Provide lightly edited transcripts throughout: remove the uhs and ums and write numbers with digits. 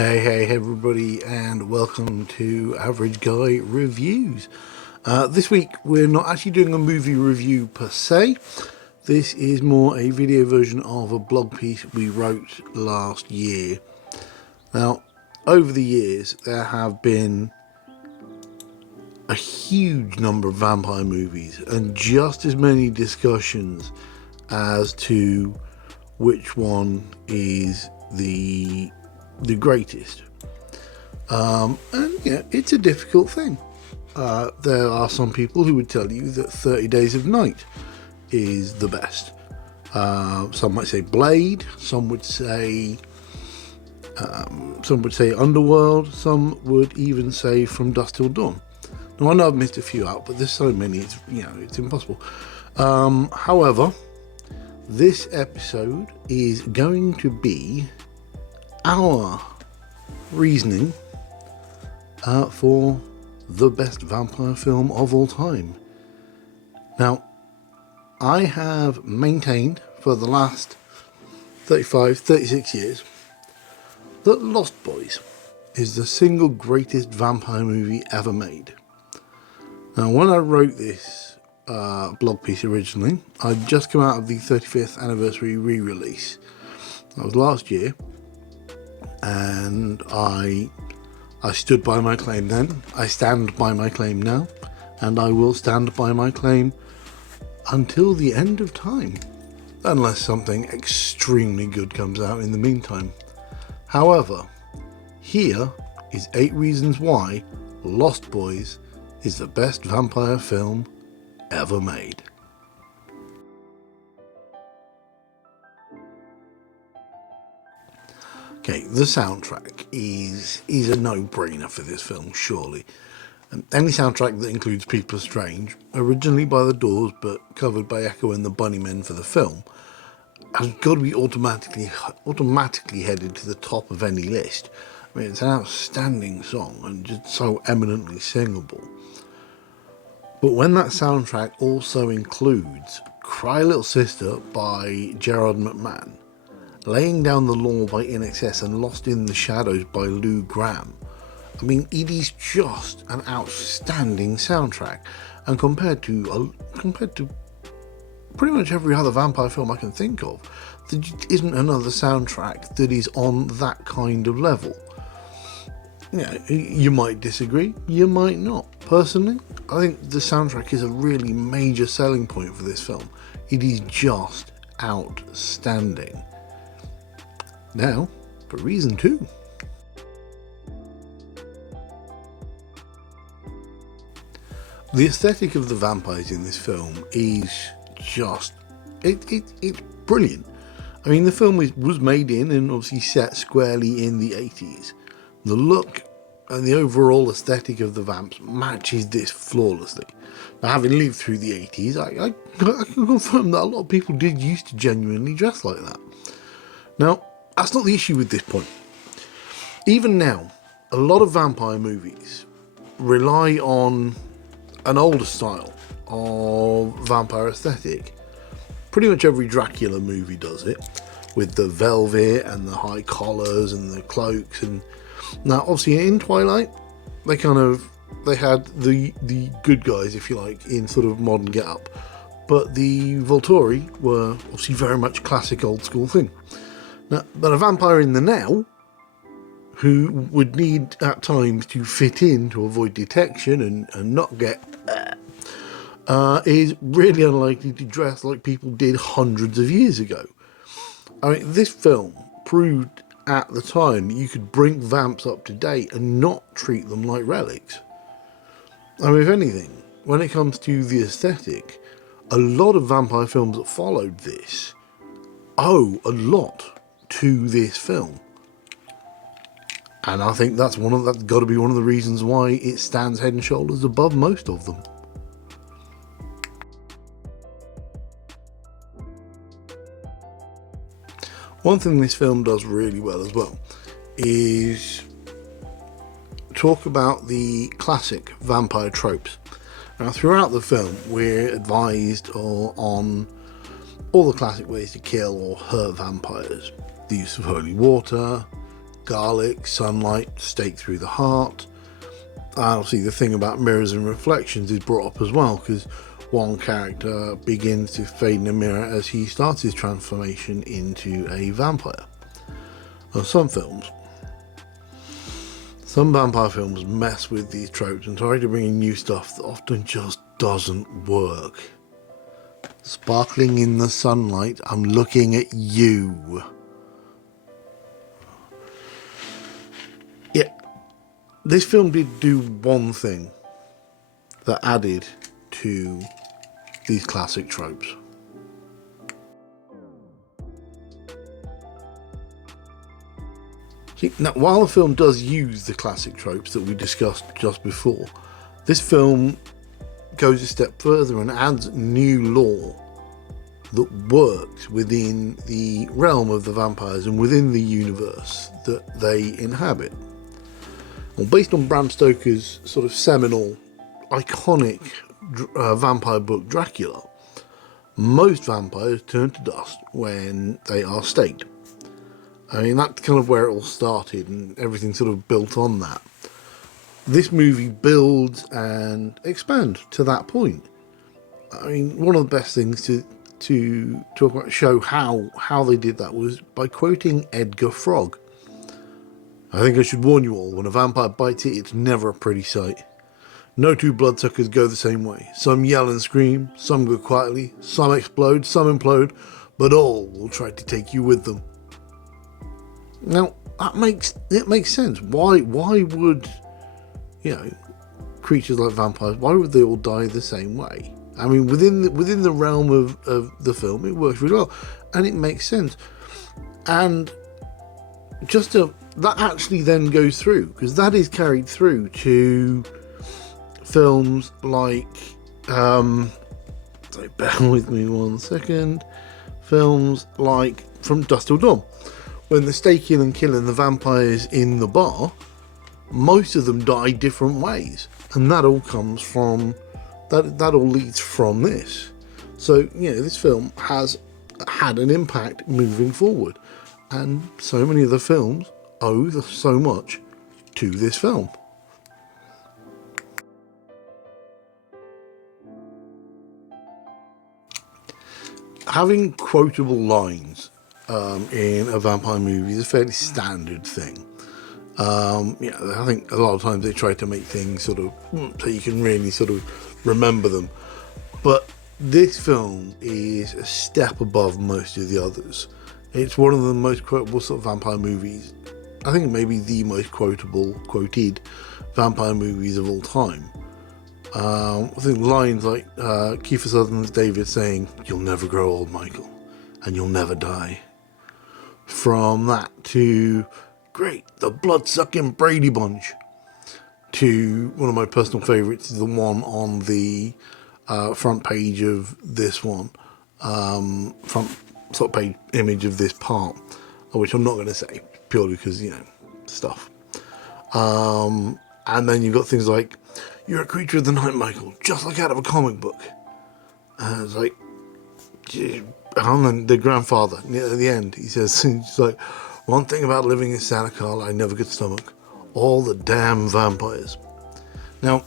Hey everybody, and welcome to Average Guy Reviews. This week we're not actually doing a movie review per se. This is more a video version of a blog piece we wrote last year. Now, over the years there have been a huge number of vampire movies and just as many discussions as to which one is the greatest. And yeah, it's a difficult thing. There are some people who would tell you that 30 Days of Night is the best. Some might say Blade, some would say Underworld, some would even say From Dusk Till Dawn. Now I know I've missed a few out, but there's so many, it's impossible. However, this episode is going to be our reasoning for the best vampire film of all time. Now, I have maintained for the last 36 years that Lost Boys is the single greatest vampire movie ever made. Now, when I wrote this blog piece originally, I'd just come out of the 35th anniversary re-release. That was last year. And I stood by my claim then, I stand by my claim now, and I will stand by my claim until the end of time, unless something extremely good comes out in the meantime. However, here is 8 reasons why Lost Boys is the best vampire film ever made. Okay, the soundtrack is a no-brainer for this film, surely. Any soundtrack that includes People Are Strange, originally by The Doors but covered by Echo and the Bunnymen for the film, has got to be automatically headed to the top of any list. I mean, it's an outstanding song and just so eminently singable. But when that soundtrack also includes Cry Little Sister by Gerard McMahon, Laying Down the Law by INXS and Lost in the Shadows by Lou Gramm, I mean, it is just an outstanding soundtrack. And compared to pretty much every other vampire film I can think of, there isn't another soundtrack that is on that kind of level. Yeah, you might disagree, you might not. Personally, I think the soundtrack is a really major selling point for this film. It is just outstanding. Now, for reason 2. The aesthetic of the vampires in this film is just, it's brilliant. I mean, the film was made in and obviously set squarely in the 80s. The look and the overall aesthetic of the vamps matches this flawlessly. Now, having lived through the 80s, I can confirm that a lot of people did used to genuinely dress like that. Now, that's not the issue with this point. Even now, a lot of vampire movies rely on an older style of vampire aesthetic. Pretty much every Dracula movie does it, with the velvet and the high collars and the cloaks. And now, obviously, in Twilight, they had the good guys, if you like, in sort of modern get-up. But the Volturi were obviously very much classic old school thing. Now, but a vampire in the now, who would need at times to fit in to avoid detection and not get is really unlikely to dress like people did hundreds of years ago. I mean, this film proved at the time that you could bring vamps up to date and not treat them like relics. I mean, if anything, when it comes to the aesthetic, a lot of vampire films that followed this owe a lot to this film. And I think that's got to be one of the reasons why it stands head and shoulders above most of them. One thing this film does really well as well is talk about the classic vampire tropes. Now, throughout the film, we're advised on all the classic ways to kill or hurt vampires. The use of holy water, garlic, sunlight, stake through the heart. And obviously the thing about mirrors and reflections is brought up as well, because one character begins to fade in a mirror as he starts his transformation into a vampire. Now, some vampire films mess with these tropes and try to bring in new stuff that often just doesn't work. Sparkling in the sunlight, I'm looking at you. Yeah, this film did do one thing that added to these classic tropes. See, now, while the film does use the classic tropes that we discussed just before, this film goes a step further and adds new lore that works within the realm of the vampires and within the universe that they inhabit. Well, based on Bram Stoker's sort of seminal, iconic vampire book Dracula, most vampires turn to dust when they are staked. I mean, that's kind of where it all started, and everything sort of built on that. This movie builds and expands to that point. I mean, one of the best things to talk about, show how they did that, was by quoting Edgar Frog. I think I should warn you all, when a vampire bites it, it's never a pretty sight. No two bloodsuckers go the same way. Some yell and scream, some go quietly, some explode, some implode, but all will try to take you with them. Now, it makes sense. Why would, creatures like vampires, why would they all die the same way? I mean, within the realm of the film, it works really well, and it makes sense. And that actually then goes through, because that is carried through to films like, bear with me 1 second, films like From Dusk Till Dawn. When they're staking and killing the vampires in the bar, most of them die different ways, and that all comes from that all leads from this. So this film has had an impact moving forward, and so many of the films owe so much to this film. Having quotable lines in a vampire movie is a fairly standard thing. I think a lot of times they try to make things sort of so you can really sort of remember them, but this film is a step above most of the others. It's one of the most quotable sort of vampire movies. I think maybe the most quoted vampire movies of all time. I think lines like Kiefer Sutherland's David saying, "You'll never grow old, Michael, and you'll never die." From that to, great, the blood-sucking Brady Bunch, to one of my personal favourites, the one on the front page of this one, front sort of page image of this part, which I'm not going to say, purely because, stuff. And then you've got things like, "You're a creature of the night, Michael, just like out of a comic book." And it's like, and then the grandfather, at the end, he says, he's like, "One thing about living in Santa Carla I never could stomach, all the damn vampires." Now,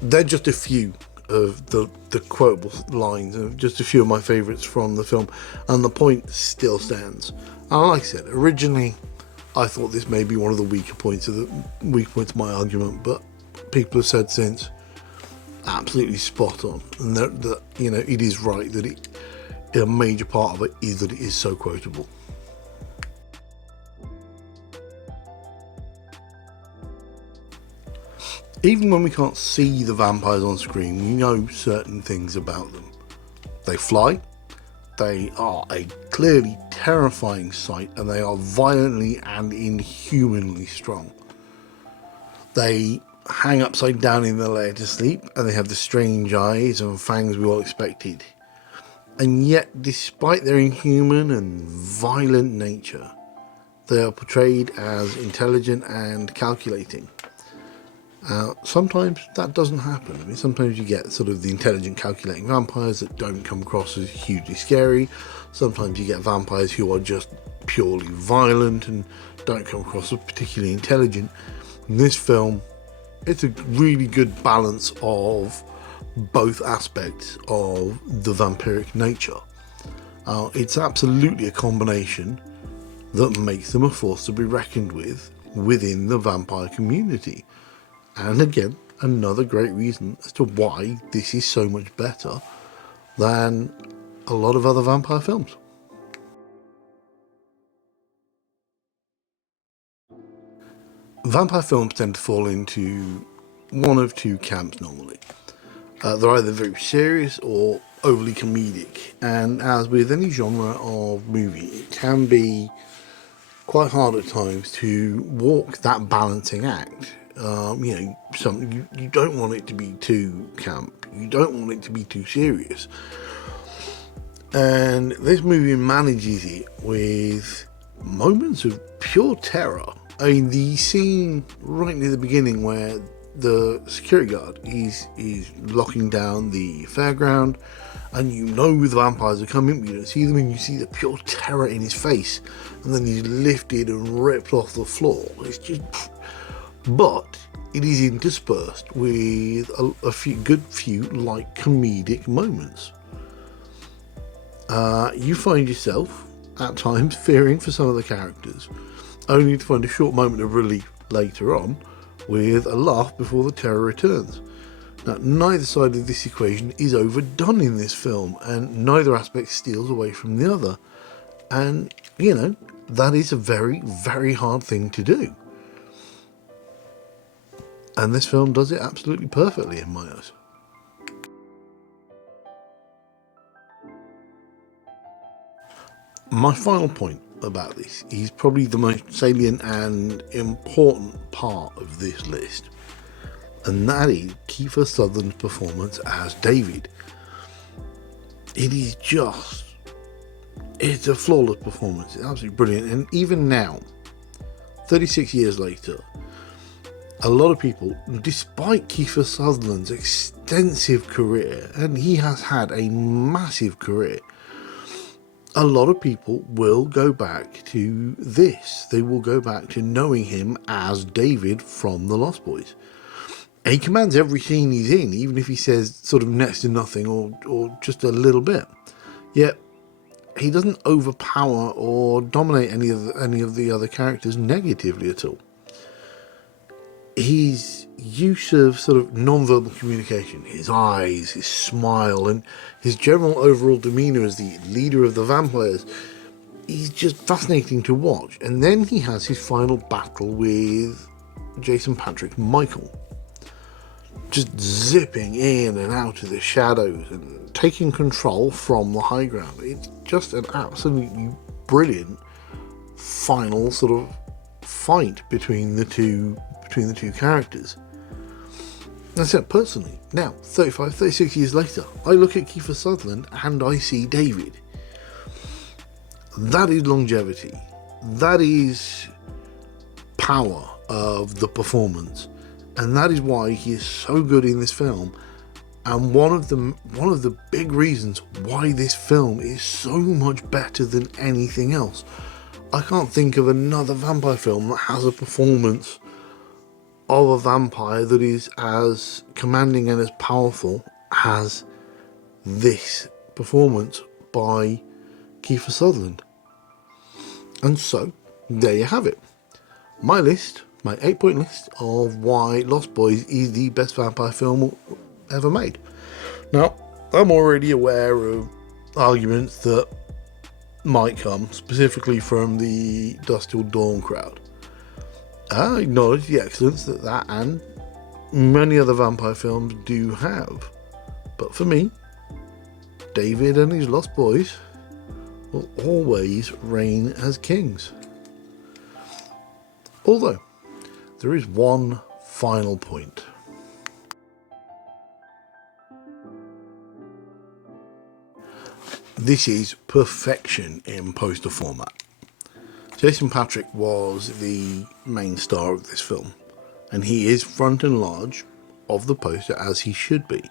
they're just a few of the quotable lines, and just a few of my favourites from the film, and the point still stands. And like I said, originally, I thought this may be one of the weaker points of my argument, but people have said since, absolutely spot on, and that it is right that a major part of it is that it is so quotable. Even when we can't see the vampires on screen, we know certain things about them. They fly, they are a clearly terrifying sight, and they are violently and inhumanly strong. They hang upside down in their lair to sleep, and they have the strange eyes and fangs we all expected. And yet, despite their inhuman and violent nature, they are portrayed as intelligent and calculating. Sometimes that doesn't happen. I mean, sometimes you get sort of the intelligent, calculating vampires that don't come across as hugely scary. Sometimes you get vampires who are just purely violent and don't come across as particularly intelligent. In this film, it's a really good balance of both aspects of the vampiric nature. It's absolutely a combination that makes them a force to be reckoned with within the vampire community. And again, another great reason as to why this is so much better than a lot of other vampire films. Vampire films tend to fall into one of two camps normally. They're either very serious or overly comedic, and as with any genre of movie, it can be quite hard at times to walk that balancing act. You don't want it to be too camp, you don't want it to be too serious, and this movie manages it with moments of pure terror. I mean, the scene right near the beginning where the security guard is locking down the fairground, and you know the vampires are coming, but you don't see them, and you see the pure terror in his face, and then he's lifted and ripped off the floor. It's just, but it is interspersed with a few light comedic moments. You find yourself at times fearing for some of the characters, only to find a short moment of relief later on with a laugh before the terror returns. Now, neither side of this equation is overdone in this film, and neither aspect steals away from the other. And, that is a very, very hard thing to do. And this film does it absolutely perfectly in my eyes. My final point about this is probably the most salient and important part of this list, and that is Kiefer Sutherland's performance as David. It's a flawless performance. It's absolutely brilliant. And even now, 36 years later, a lot of people, despite Kiefer Sutherland's extensive career, and he has had a massive career, a lot of people will go back to this. They will go back to knowing him as David from The Lost Boys. And he commands every scene he's in, even if he says sort of next to nothing or just a little bit. Yet he doesn't overpower or dominate any of the other characters negatively at all. His use of sort of non-verbal communication, his eyes, his smile, and his general overall demeanour as the leader of the vampires, is just fascinating to watch. And then he has his final battle with Jason Patric Michael, just zipping in and out of the shadows and taking control from the high ground. It's just an absolutely brilliant final sort of fight between the two characters. I said, personally, now 36 years later, I look at Kiefer Sutherland and I see David. That is longevity. That is power of the performance, and that is why he is so good in this film. And one of the big reasons why this film is so much better than anything else. I can't think of another vampire film that has a performance of a vampire that is as commanding and as powerful as this performance by Kiefer Sutherland. And so, there you have it. My 8-point list of why Lost Boys is the best vampire film ever made. Now, I'm already aware of arguments that might come, specifically from the Dusk Till Dawn crowd. I acknowledge the excellence that and many other vampire films do have. But for me, David and his Lost Boys will always reign as kings. Although, there is one final point. This is perfection in poster format. Jason Patric was the main star of this film, and he is front and large of the poster as he should be.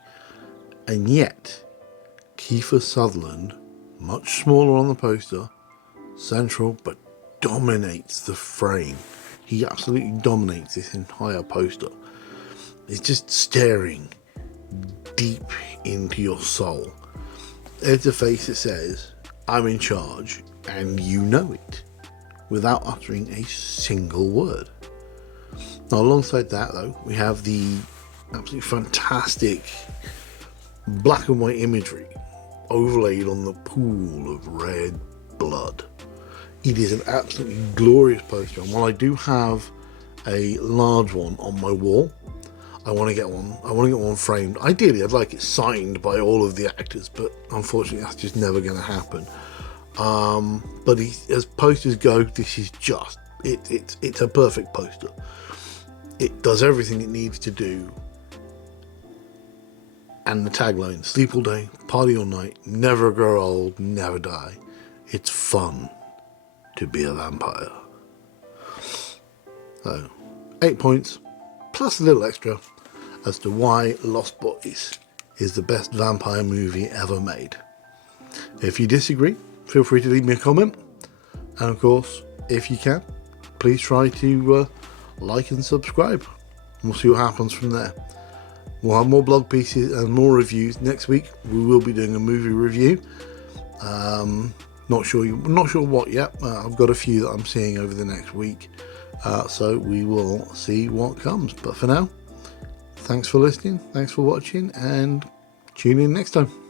And yet, Kiefer Sutherland, much smaller on the poster, central, but dominates the frame. He absolutely dominates this entire poster. It's just staring deep into your soul. There's a face that says, I'm in charge, and you know it, without uttering a single word. Now, alongside that, though, we have the absolutely fantastic black and white imagery overlaid on the pool of red blood. It is an absolutely glorious poster, and while I do have a large one on my wall, I want to get one framed. Ideally, I'd like it signed by all of the actors, but unfortunately that's just never going to happen. But as posters go, this is just it's a perfect poster. It does everything it needs to do. And the tagline, sleep all day, party all night, never grow old, never die. It's fun to be a vampire. So, 8 points, plus a little extra, as to why Lost Boys is the best vampire movie ever made. If you disagree, feel free to leave me a comment. And of course, if you can, please try to like and subscribe. We'll see what happens from there. We'll have more blog pieces and more reviews next week. We will be doing a movie review. Not sure what yet. I've got a few that I'm seeing over the next week. So we will see what comes. But for now, thanks for listening. Thanks for watching, and tune in next time.